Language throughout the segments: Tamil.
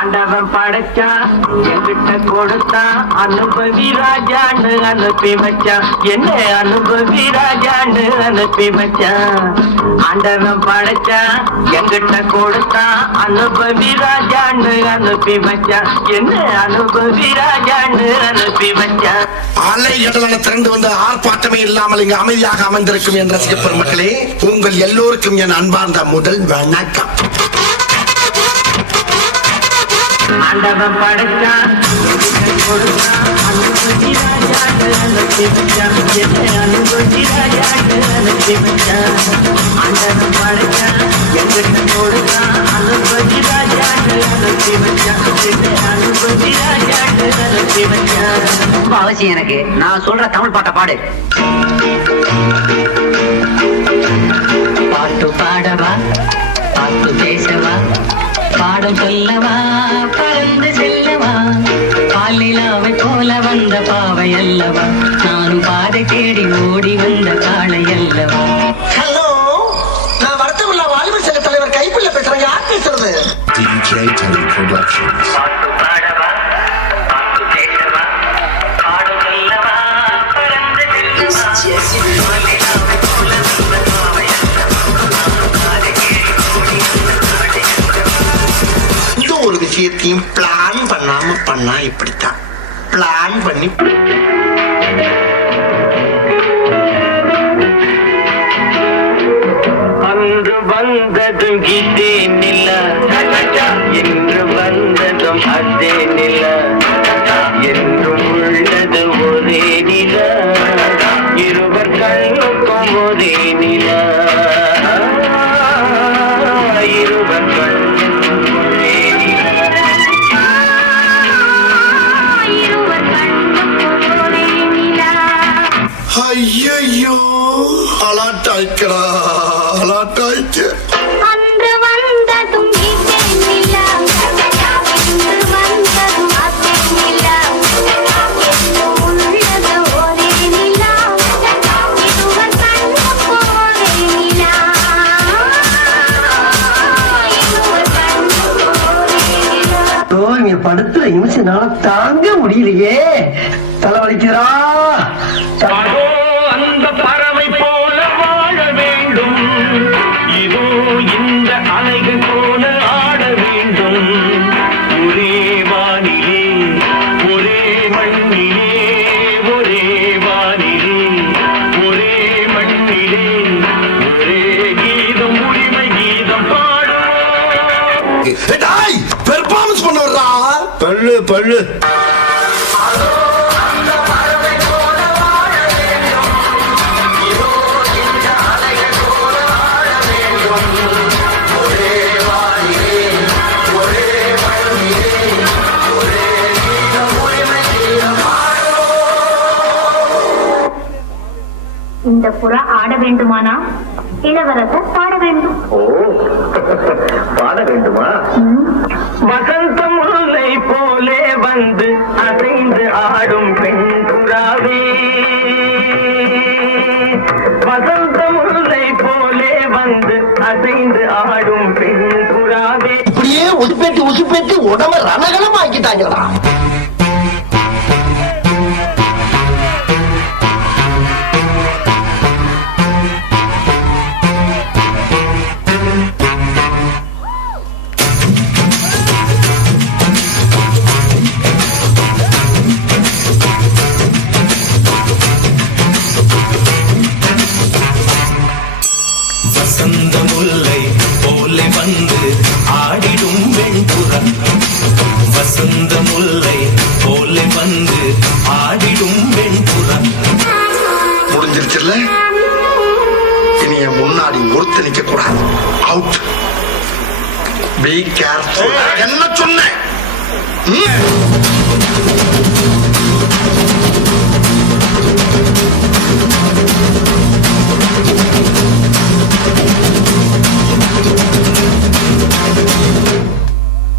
ஆண்டவன் படைச்சான் என்கிட்ட கொடுத்தான் அனுபவி ராஜான்னு அனுப்பி வச்சான் என்ன அனுபவி ராஜான்னு அனுப்பி வச்சான் ஆண்டவன் படைச்சான் என்கிட்ட கொடுத்தான் அனுபவி ராஜான்னு அனுப்பி வச்சான் என்ன அனுபவி ராஜான்னு அனுப்பி வச்சான் அலை கடலான திரண்டு வந்து ஆர்ப்பாட்டமே இல்லாமல் இங்கு அமைதியாக அமைந்திருக்கும் என் ரசிக பெருமக்களே உங்கள் எல்லோருக்கும் என் அன்பார்ந்த முதல் வணக்கம். ஆண்டவன் படைச்சான் அனுபவி ராஜான்னு அனுப்பி வச்சான் என்ன அனுபவி ராஜான்னு அனுப்பி வச்சான் ஆண்டவன் படைச்சான் என்கிட்ட கொடுத்தான் அனுபவி ராஜான்னு அனுப்பி வச்சான் என்ன அனுபவி ராஜான்னு அனுப்பி வச்சான். ரொம்ப அவசியம் எனக்கு. நான் சொல்ற தமிழ் பாட்டை பாடு. பாட்டு பாடவா, பாட்டு பேசவா, பாடம் சொல்லவா, பறந்து செல்லவா, பாலிலாவை போல வந்த பாவை அல்லவா, நானும் பாதை தேடி ஓடி வந்த காளை அல்லவா. ஹலோ, நான் வருத்தமுள்ள வாலிபர் சங்க தலைவர் கைப்புள்ள பேசுறேன். யார் பேசுறது? DJ Tele Productions. பாட்டு பாடவா, பாட்டு பேசவா, பாடம் சொல்லவா, பறந்து செல்லவா, பாலிலாவை போல வந்த பாவை அல்லவா, நானும் பாதை தேடி ஓடி வந்த காளை அல்லவா. இந்த ஒரு விஷயத்தையும் பிளான் பண்ணாம பண்ணா இப்படித்தான். பிளான் பண்ணி அன்று வந்ததும் இதே நில, என்று வந்ததும் அதே நில, என்றும் உள்ளது ஒரே நில, இருவர் கண்ணுக்கும் ஒரே நில, இருவர் கண்ணுக்கும் ஒரே நில, இருவர் கண்ணுக்கும் ஒரே நில. ஐயோ அலாட்டாய்க்கடா அலாட்டாய்க்க. அன்று வந்ததும் இதே நிலா, இன்று வந்ததும் அதே நிலா, என்றும் உள்ளது ஒரே நிலா, இருவர் கண்ணுக்கு ஒரே நிலா, இருவர் கண்ணுக்கு ஒரே நிலா. இங்க படுத்துற நிமிஷம்னால தாங்க முடியலையே, தலைவலிக்கிறா. அதோ அந்த பறவை போல வாழ வேண்டும், இதோ இந்த அலைகள் போல ஆட வேண்டும், ஒரே வானிலே ஒரே மண்ணிலே, ஒரே வானிலே ஒரே மண்ணிலே, ஒரே கீதம் உரிமை கீதம் பாடுவோம். பெர்ஃபார்மன்ஸ் பண்ண வர்றா பள்ளு பள்ளு. இந்த புறா ஆட வேண்டுமானா இளவரசர் பாட வேண்டும். ஓ, பாட வேண்டுமா? வசந்த முல்லை போலே வந்து அசைந்து ஆடும் பெண் புறாவே, வசந்த முல்லை போலே வந்து அசைந்து ஆடும் பெண் புறாவே. இப்படியே உசுப்பேட்டு உடம்ப ரணகலம் ஆக்கிட்டாங்களா. வசந்த முல்லை போலே வந்து ஆடிடும் வெண்புறா, வசந்த முல்லை போலே வந்து ஆடிடும் வெண்புறா. முடிஞ்சிருச்சுல்ல, இனி என் முன்னாடி ஒருத்த நிக்க கூடாது. அவுட். Be careful. என்ன சொன்னேன்?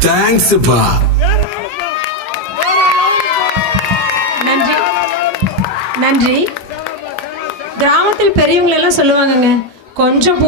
Thank தேங்க்ஸ்ப்பா. நன்றி நன்றி. கிராமத்தில் பெரியவங்க எல்லாம் சொல்லுவாங்கங்க, கொஞ்சம்